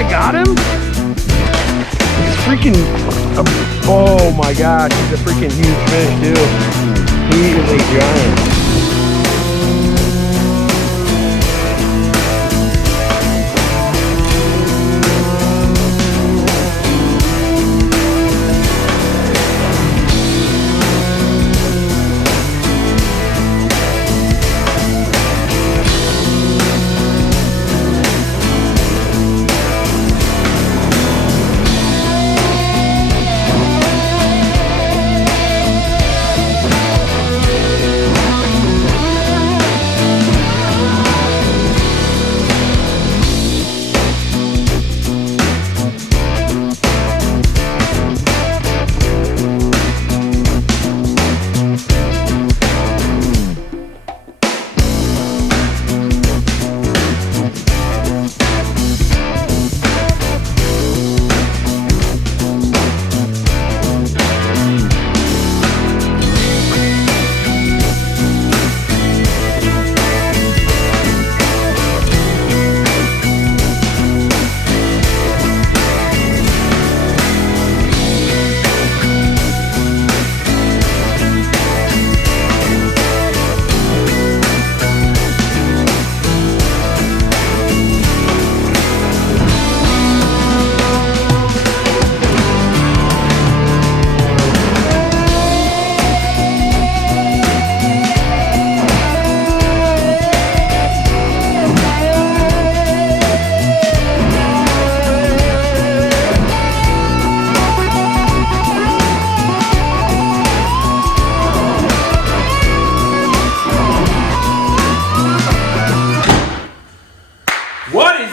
I got him. He's freaking, oh my gosh, he's a freaking huge fish too. He is a giant.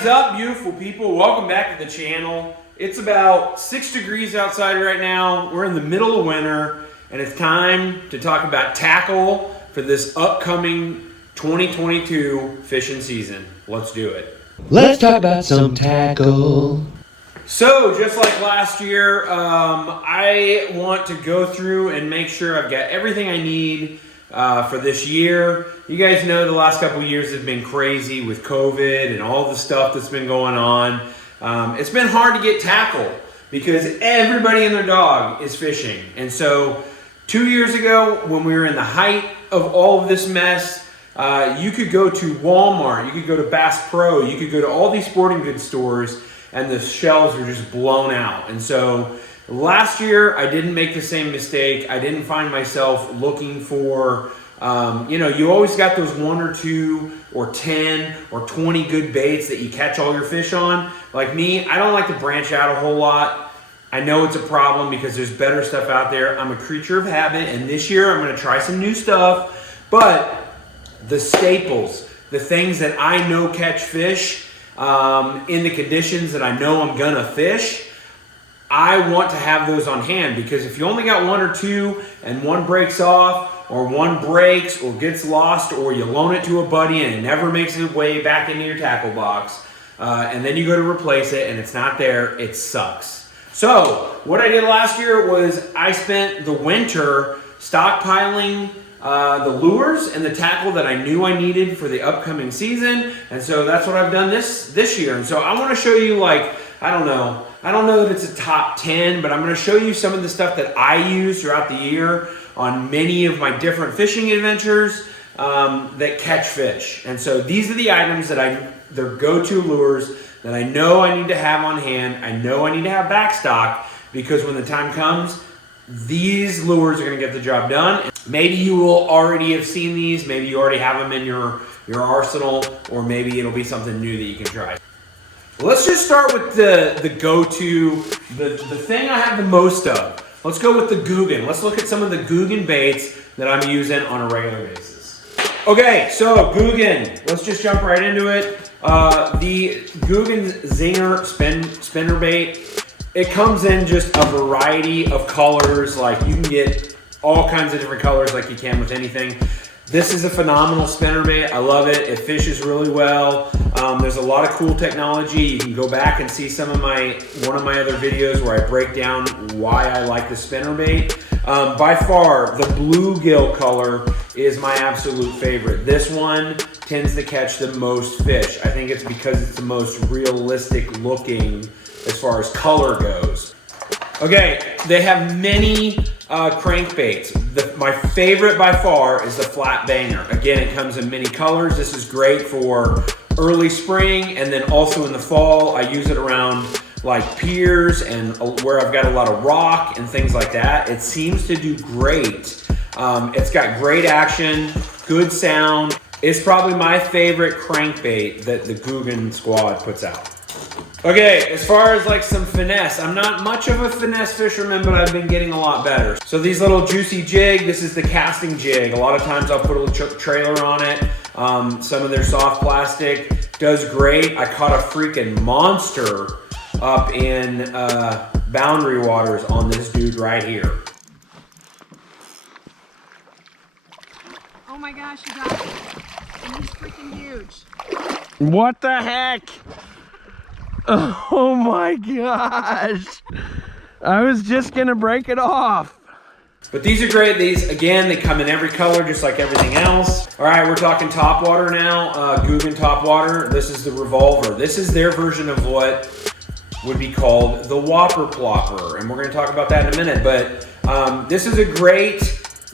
up, beautiful people? Welcome back to the channel. It's about 6 degrees outside right now. We're in the middle of winter, and it's time to talk about tackle for this upcoming 2022 fishing season. Let's do it. Let's talk about some tackle. So, just like last year, I want to go through and make sure I've got everything I need for this year. You guys know the last couple of years have been crazy with COVID and all the stuff that's been going on. It's been hard to get tackle because everybody and their dog is fishing. And so 2 years ago, when we were in the height of all of this mess, you could go to Walmart, you could go to Bass Pro, you could go to all these sporting goods stores, and the shelves were just blown out. And so last year, I didn't make the same mistake. I didn't find myself looking for, you always got those 1 or 2 or 10 or 20 good baits that you catch all your fish on. Like me, I don't like to branch out a whole lot. I know it's a problem because there's better stuff out there. I'm a creature of habit, and this year I'm going to try some new stuff. But the staples, the things that I know catch fish in the conditions that I know I'm going to fish, I want to have those on hand, because if you only got 1 or 2 and one breaks off, or one breaks or gets lost, or you loan it to a buddy and it never makes its way back into your tackle box, and then you go to replace it and it's not there, it sucks. So what I did last year was I spent the winter stockpiling the lures and the tackle that I knew I needed for the upcoming season, and so that's what I've done this year. And so I want to show you, like, I don't know that it's a top 10, but I'm going to show you some of the stuff that I use throughout the year on many of my different fishing adventures that catch fish. And so these are the items that they're go-to lures that I know I need to have on hand. I know I need to have back stock, because when the time comes, these lures are going to get the job done. Maybe you will already have seen these. Maybe you already have them in your arsenal, or maybe it'll be something new that you can try. Let's just start with the go-to, the thing I have the most of. Let's go with the Googan. Let's look at some of the Googan baits that I'm using on a regular basis. Okay, so Googan, let's just jump right into it. The Googan Zinger spinner bait, it comes in just a variety of colors. Like, you can get all kinds of different colors like you can with anything. This is a phenomenal spinner bait. I love it. It fishes really well. There's a lot of cool technology. You can go back and see one of my other videos where I break down why I like the spinner bait. By far, the bluegill color is my absolute favorite. This one tends to catch the most fish. I think it's because it's the most realistic looking as far as color goes. Okay, they have many crankbaits. My favorite by far is the flat banger. Again, it comes in many colors. This is great for early spring, and then also in the fall. I use it around like piers and where I've got a lot of rock and things like that. It seems to do great. It's got great action, good sound. It's probably my favorite crankbait that the Googan Squad puts out. Okay, as far as like some finesse, I'm not much of a finesse fisherman, but I've been getting a lot better. So these little juicy jig, this is the casting jig. A lot of times I'll put a little trailer on it. Some of their soft plastic does great. I caught a freaking monster up in Boundary Waters on this dude right here. Oh my gosh, you got it. And he's freaking huge. What the heck? Oh my gosh. I was just gonna break it off. But these are great. These, again, they come in every color just like everything else. All right, we're talking topwater now. Googan topwater. This is the revolver. This is their version of what would be called the Whopper Plopper. And we're gonna talk about that in a minute. But this is a great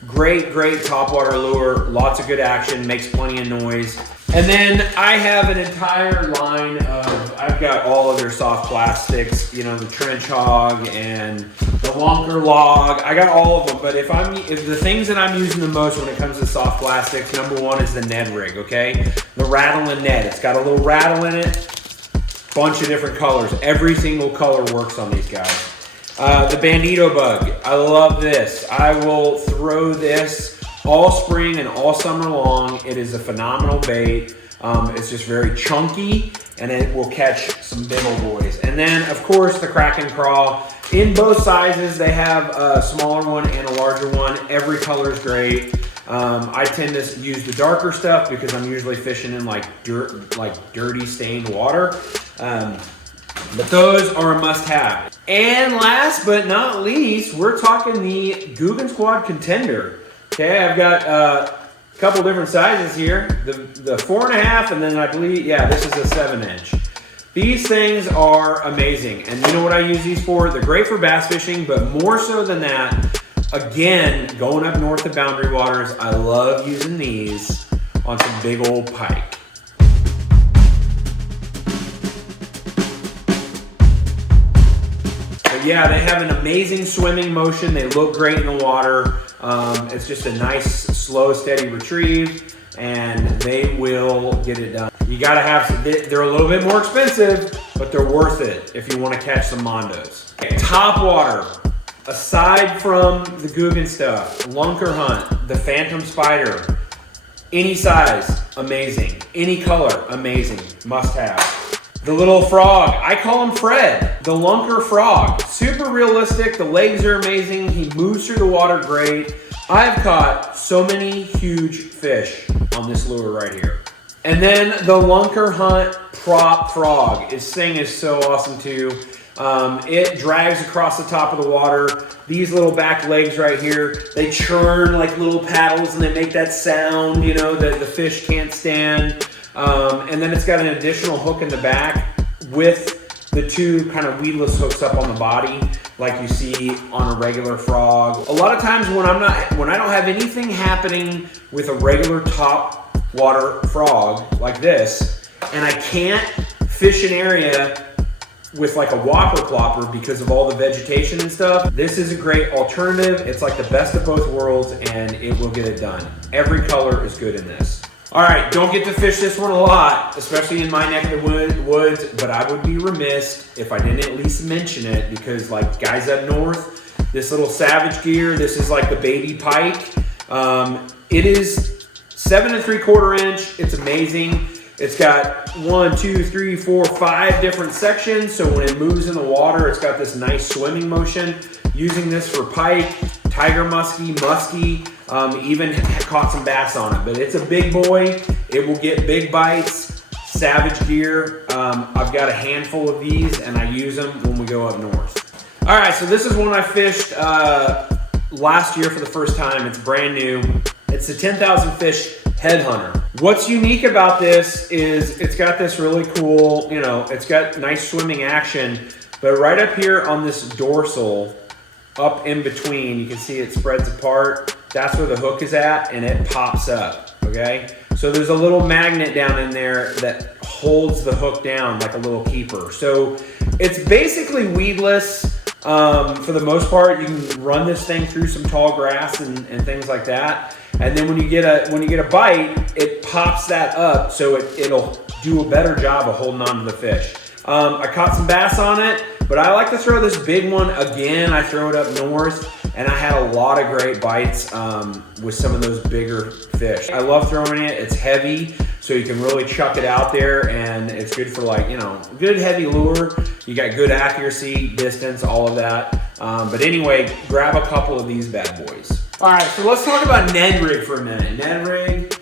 topwater lure. Lots of good action, makes plenty of noise. And then I have an entire line of, I've got all of their soft plastics, you know, the trench hog and the lunker log. I got all of them, but if the things that I'm using the most when it comes to soft plastics, number one is the Ned Rig, okay? The rattling Ned. It's got a little rattle in it, bunch of different colors. Every single color works on these guys. The Bandito bug, I love this. I will throw this all spring and all summer long. It is a phenomenal bait. It's just very chunky and it will catch some big old boys. And then of course the Kraken Craw. In both sizes, they have a smaller one and a larger one. Every color is great. I tend to use the darker stuff because I'm usually fishing in like dirty stained water. But those are a must-have. And last but not least, we're talking the Googan Squad Contender. Okay, I've got a couple different sizes here. The 4.5, and then I believe, yeah, this is a 7-inch. These things are amazing. And you know what I use these for? They're great for bass fishing, but more so than that, again, going up north of Boundary Waters, I love using these on some big old pike. Yeah, they have an amazing swimming motion. They look great in the water. It's just a nice, slow, steady retrieve, and they will get it done. You gotta have some, they're a little bit more expensive, but they're worth it if you wanna catch some mondos. Okay, top water, aside from the Googan stuff, Lunker Hunt, the Phantom Spider, any size, amazing. Any color, amazing, must have. The little frog, I call him Fred, the Lunker Frog. Super realistic, the legs are amazing, he moves through the water great. I've caught so many huge fish on this lure right here. And then the Lunker Hunt Prop Frog. This thing is so awesome too. It drags across the top of the water. These little back legs right here, they churn like little paddles and they make that sound, you know, that the fish can't stand. And then it's got an additional hook in the back with the two kind of weedless hooks up on the body, like you see on a regular frog. A lot of times when I don't have anything happening with a regular top water frog like this, and I can't fish an area with like a Whopper Plopper because of all the vegetation and stuff, this is a great alternative. It's like the best of both worlds and it will get it done. Every color is good in this. All right, don't get to fish this one a lot, especially in my neck of the woods, but I would be remiss if I didn't at least mention it because like guys up north, this little Savage gear, this is like the baby pike. It is 7 3/4 inch, it's amazing. It's got 1, 2, 3, 4, 5 different sections, so when it moves in the water, it's got this nice swimming motion. Using this for pike, tiger muskie, even caught some bass on it. But it's a big boy. It will get big bites. Savage gear. I've got a handful of these, and I use them when we go up north. All right, so this is one I fished last year for the first time. It's brand new. It's the 10,000 fish Headhunter. What's unique about this is it's got this really cool, you know, it's got nice swimming action, but right up here on this dorsal, up in between, you can see it spreads apart. That's where the hook is at, and it pops up, okay? So there's a little magnet down in there that holds the hook down like a little keeper. So it's basically weedless. For the most part, you can run this thing through some tall grass and things like that. And then when you get a bite, it pops that up, so it'll do a better job of holding on to the fish. I caught some bass on it, but I like to throw this big one again. I throw it up north, and I had a lot of great bites with some of those bigger fish. I love throwing it. It's heavy, so you can really chuck it out there, and it's good for, like, you know, good heavy lure. You got good accuracy, distance, all of that. But anyway, grab a couple of these bad boys. All right, so let's talk about Ned Rig for a minute. Ned Rig,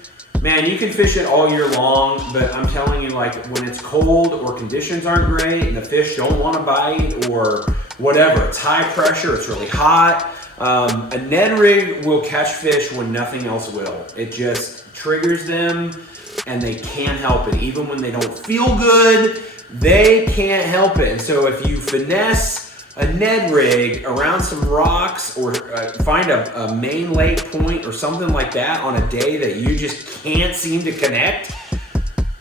man, you can fish it all year long, but I'm telling you, like, when it's cold or conditions aren't great and the fish don't want to bite or whatever, it's high pressure, it's really hot, a Ned Rig will catch fish when nothing else will. It just triggers them, and they can't help it. Even when they don't feel good, they can't help it. And so if you finesse a Ned Rig around some rocks, or find a main lake point or something like that on a day that you just can't seem to connect,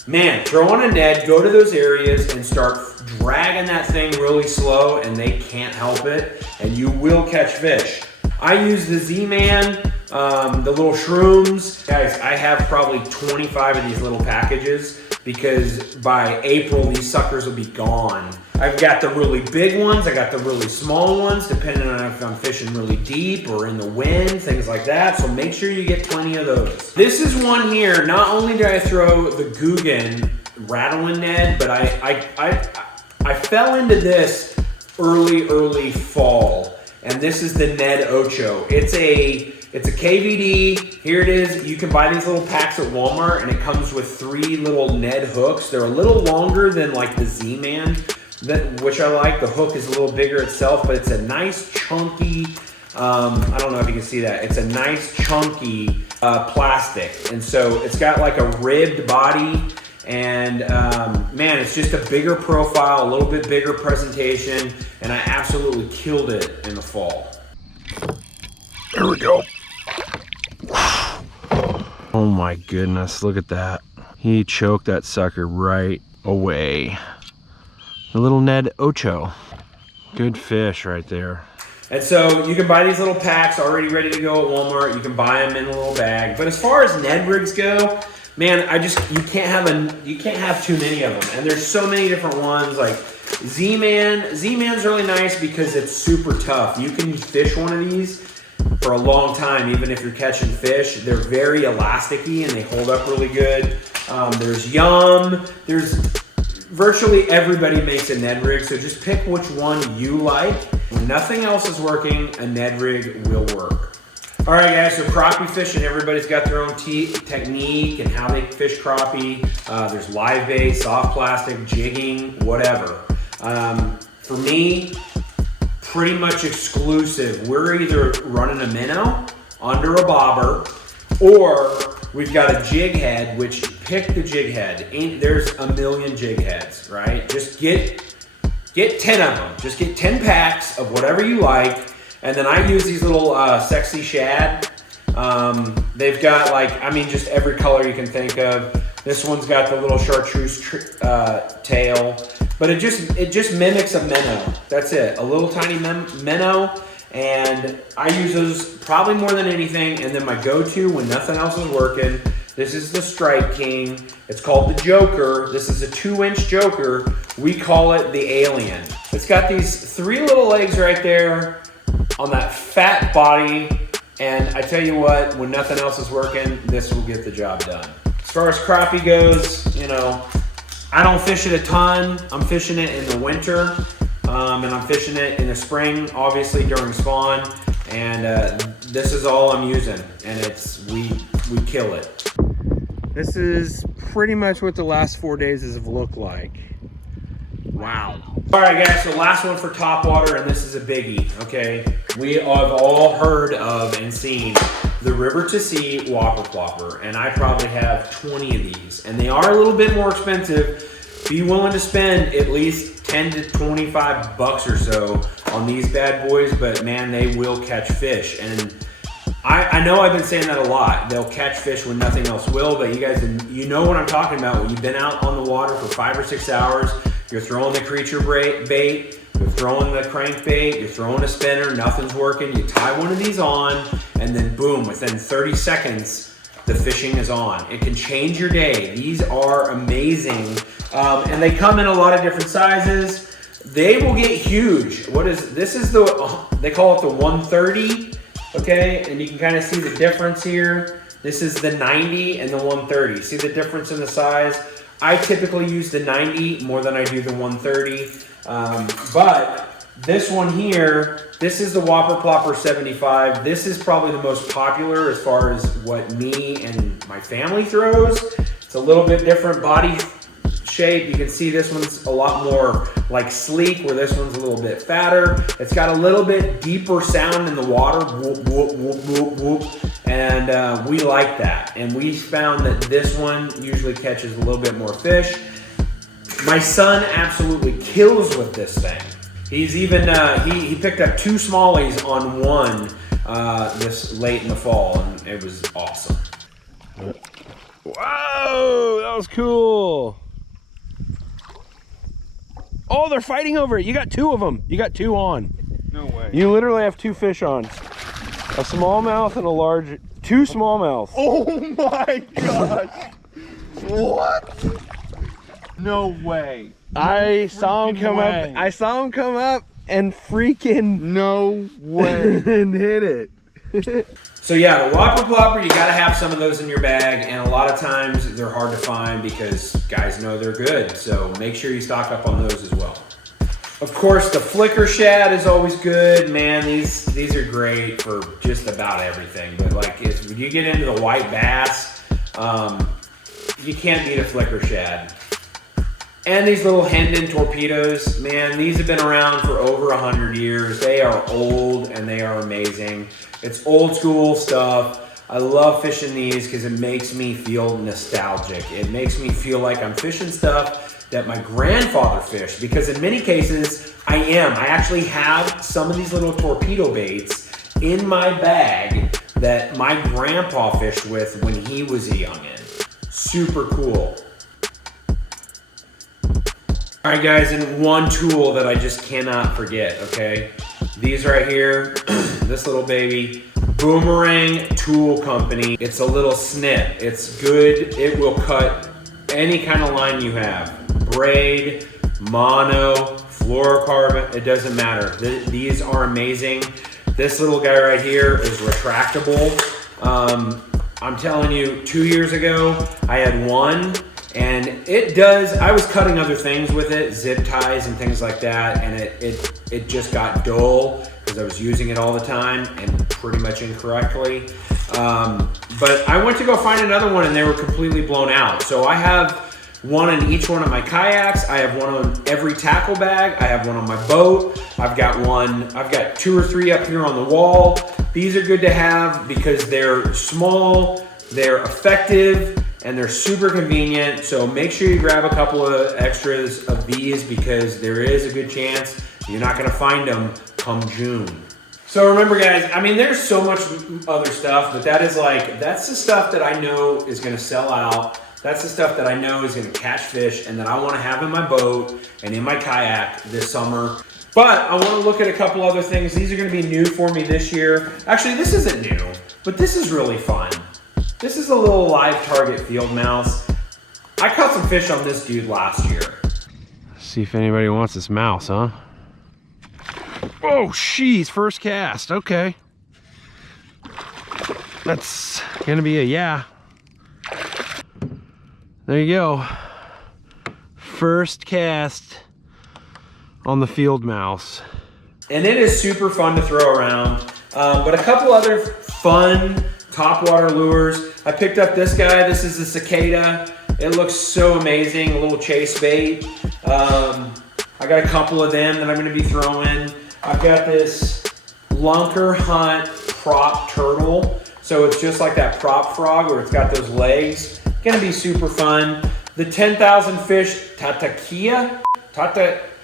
man, throw on a Ned, go to those areas and start dragging that thing really slow, and they can't help it, and you will catch fish. I use the Z-Man, the little shrooms. Guys, I have probably 25 of these little packages, because by April, these suckers will be gone. I've got the really big ones, I got the really small ones, depending on if I'm fishing really deep or in the wind, things like that. So make sure you get plenty of those. This is one here. Not only did I throw the Googan rattling Ned, but I fell into this early fall. And this is the Ned Oko. It's a KVD. Here it is. You can buy these little packs at Walmart, and it comes with 3 little Ned hooks. They're a little longer than like the Z-Man, which I like. The hook is a little bigger itself, but it's a nice chunky, I don't know if you can see that. It's a nice chunky plastic. And so it's got like a ribbed body, and man, it's just a bigger profile, a little bit bigger presentation, and I absolutely killed it in the fall. There we go. Oh my goodness, look at that. He choked that sucker right away. The little Ned Oko. Good fish right there. And so you can buy these little packs already ready to go at Walmart. You can buy them in a little bag. But as far as Ned Rigs go, man, you can't have too many of them. And there's so many different ones, like Z-Man's really nice because it's super tough. You can fish one of these for a long time, even if you're catching fish. They're very elasticy and they hold up really good. There's Yum. There's virtually everybody makes a Ned Rig, so just pick which one you like. When nothing else is working, a Ned Rig will work. All right, guys, so crappie fishing, everybody's got their own technique and how they fish crappie. There's live bait, soft plastic, jigging, whatever. For me, pretty much exclusive. We're either running a minnow under a bobber, or we've got a jig head, which pick the jig head. There's a million jig heads, right? Just get 10 of them. Just get 10 packs of whatever you like. And then I use these little sexy shad. They've got, like, I mean, just every color you can think of. This one's got the little chartreuse tail. But it just mimics a minnow. That's it. A little tiny minnow. And I use those probably more than anything. And then my go-to when nothing else is working, this is the Strike King. It's called the Joker. This is a 2-inch Joker. We call it the Alien. It's got these 3 little legs right there on that fat body. And I tell you what, when nothing else is working, this will get the job done. As far as crappie goes, you know, I don't fish it a ton. I'm fishing it in the winter, and I'm fishing it in the spring, obviously during spawn. And this is all I'm using, and we kill it. This is pretty much what the last 4 days have looked like. Wow. All right, guys, so last one for topwater, and this is a biggie, okay? We have all heard of and seen the River to Sea Whopper Plopper, and I probably have 20 of these, and they are a little bit more expensive. Be willing to spend at least 10 to 25 bucks or so on these bad boys, but man, they will catch fish. And I know I've been saying that a lot. They'll catch fish when nothing else will, but you guys, you know what I'm talking about. When you've been out on the water for 5 or 6 hours, you're throwing the creature bait, you're throwing the crankbait, you're throwing a spinner, nothing's working. You tie one of these on, and then boom, within 30 seconds, the fishing is on. It can change your day. These are amazing. And they come in a lot of different sizes. They will get huge. This is they call it the 130, okay? And you can kind of see the difference here. This is the 90 and the 130. See the difference in the size? I typically use the 90 more than I do the 130. But this one here, this is the Whopper Plopper 75. This is probably the most popular as far as what me and my family throws. It's a little bit different body shape. You can see this one's a lot more like sleek, where this one's a little bit fatter. It's got a little bit deeper sound in the water, whoop, whoop, whoop, whoop, whoop. And we like that. And we found that this one usually catches a little bit more fish. My son absolutely kills with this thing. He's even, he picked up 2 smallies on one this late in the fall, and it was awesome. Whoa, that was cool. Oh, they're fighting over it. You got 2 of them. You got 2 on. No way. You literally have 2 fish on. A smallmouth and a large, 2 smallmouths. Oh my gosh. What? No way. I saw him come up. I saw him come up and freaking No way. and hit it. So yeah, the Whopper Plopper, you gotta have some of those in your bag, and a lot of times they're hard to find because guys know they're good. So make sure you stock up on those as well. Of course, the flicker shad is always good. Man, these are great for just about everything. But like if you get into the white bass, you can't beat a flicker shad. And these little Hendon torpedoes, man, these have been around for over 100 years. They are old and they are amazing. It's old school stuff. I love fishing these because it makes me feel nostalgic. It makes me feel like I'm fishing stuff that my grandfather fished, because in many cases I am. I actually have some of these little torpedo baits in my bag that my grandpa fished with when he was a youngin'. Super cool. All right, guys, and one tool that I just cannot forget, okay? These right here, this little baby, Boomerang Tool Company. It's a little snip. It's good. It will cut any kind of line you have. Braid, mono, fluorocarbon, it doesn't matter. These are amazing. This little guy right here is retractable. I'm telling you, 2 years ago, I had one. And it does, I was cutting other things with it, zip ties and things like that, and it just got dull because I was using it all the time and pretty much incorrectly. But I went to go find another one and they were completely blown out. So I have one in each one of my kayaks. I have one on every tackle bag. I have one on my boat. I've got 2 or 3 up here on the wall. These are good to have because they're small, they're effective, and they're super convenient. So make sure you grab a couple of extras of these because there is a good chance you're not gonna find them come June. So remember guys, I mean, there's so much other stuff, but that's the stuff that I know is gonna sell out. That's the stuff that I know is gonna catch fish and that I wanna have in my boat and in my kayak this summer. But I wanna look at a couple other things. These are gonna be new for me this year. Actually, this isn't new, but this is really fun. This is a little live target field mouse. I caught some fish on this dude last year. See if anybody wants this mouse, huh? Oh, sheesh, first cast, okay. That's gonna be a yeah. There you go. First cast on the field mouse. And it is super fun to throw around. But a couple other fun topwater lures. I picked up this guy. This is a cicada. It looks so amazing, a little chase bait. I got a couple of them that I'm gonna be throwing. I've got this Lunker Hunt prop turtle. So it's just like that prop frog where it's got those legs. Gonna be super fun. The 10,000 fish Tatika, Tatuku,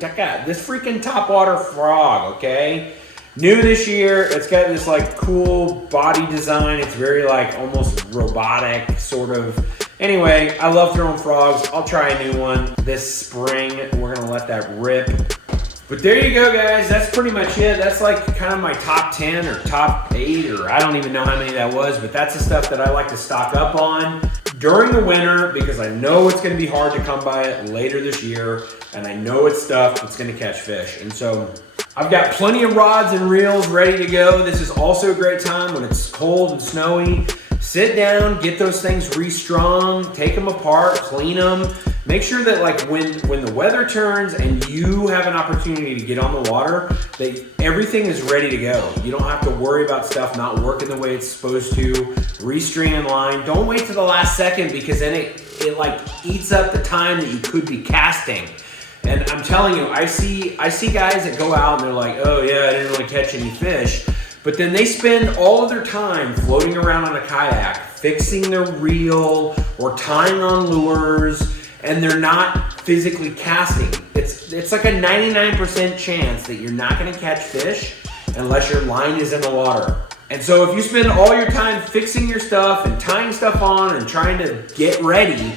Taka. This freaking topwater frog, okay? New this year, it's got this like cool body design. It's very like almost robotic sort of. Anyway, I love throwing frogs. I'll try a new one this spring. We're gonna let that rip. But there you go, guys. That's pretty much it. That's like kind of my top 10 or top 8, or I don't even know how many that was, but that's the stuff that I like to stock up on during the winter because I know it's gonna be hard to come by it later this year, and I know it's stuff that's gonna catch fish. And so I've got plenty of rods and reels ready to go. This is also a great time when it's cold and snowy. Sit down, get those things restrung, take them apart, clean them. Make sure that like when the weather turns and you have an opportunity to get on the water, that everything is ready to go. You don't have to worry about stuff not working the way it's supposed to. Restring in line. Don't wait to the last second because then it like eats up the time that you could be casting. And I'm telling you, I see guys that go out and they're like, oh yeah, I didn't really catch any fish. But then they spend all of their time floating around on a kayak, fixing their reel or tying on lures, and they're not physically casting. It's like a 99% chance that you're not gonna catch fish unless your line is in the water. And so if you spend all your time fixing your stuff and tying stuff on and trying to get ready,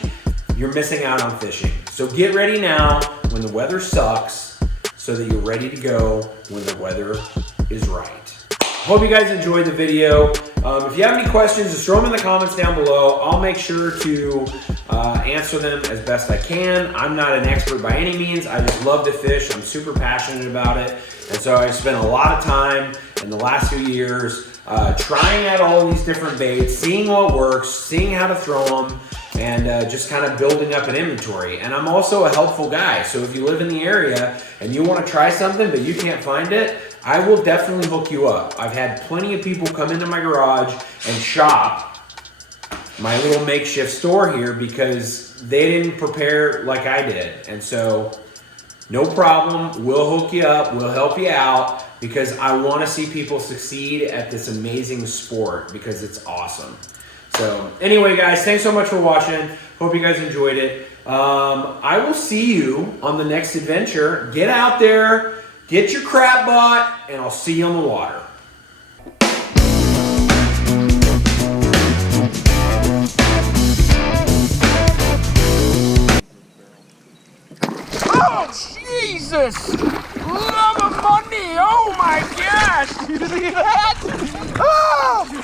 you're missing out on fishing. So get ready now when the weather sucks so that you're ready to go when the weather is right. Hope you guys enjoyed the video. If you have any questions, just throw them in the comments down below. I'll make sure to answer them as best I can. I'm not an expert by any means. I just love to fish. I'm super passionate about it. And so I spent a lot of time in the last few years trying out all these different baits, seeing what works, seeing how to throw them, and just kind of building up an inventory. And I'm also a helpful guy. So if you live in the area and you want to try something but you can't find it, I will definitely hook you up. I've had plenty of people come into my garage and shop my little makeshift store here because they didn't prepare like I did. And so no problem, we'll hook you up, we'll help you out because I want to see people succeed at this amazing sport because it's awesome. So anyway, guys, thanks so much for watching. Hope you guys enjoyed it. I will see you on the next adventure. Get out there, get your crap bought, and I'll see you on the water. Oh, Jesus! Love of money! Oh my gosh! Did you see that? Oh!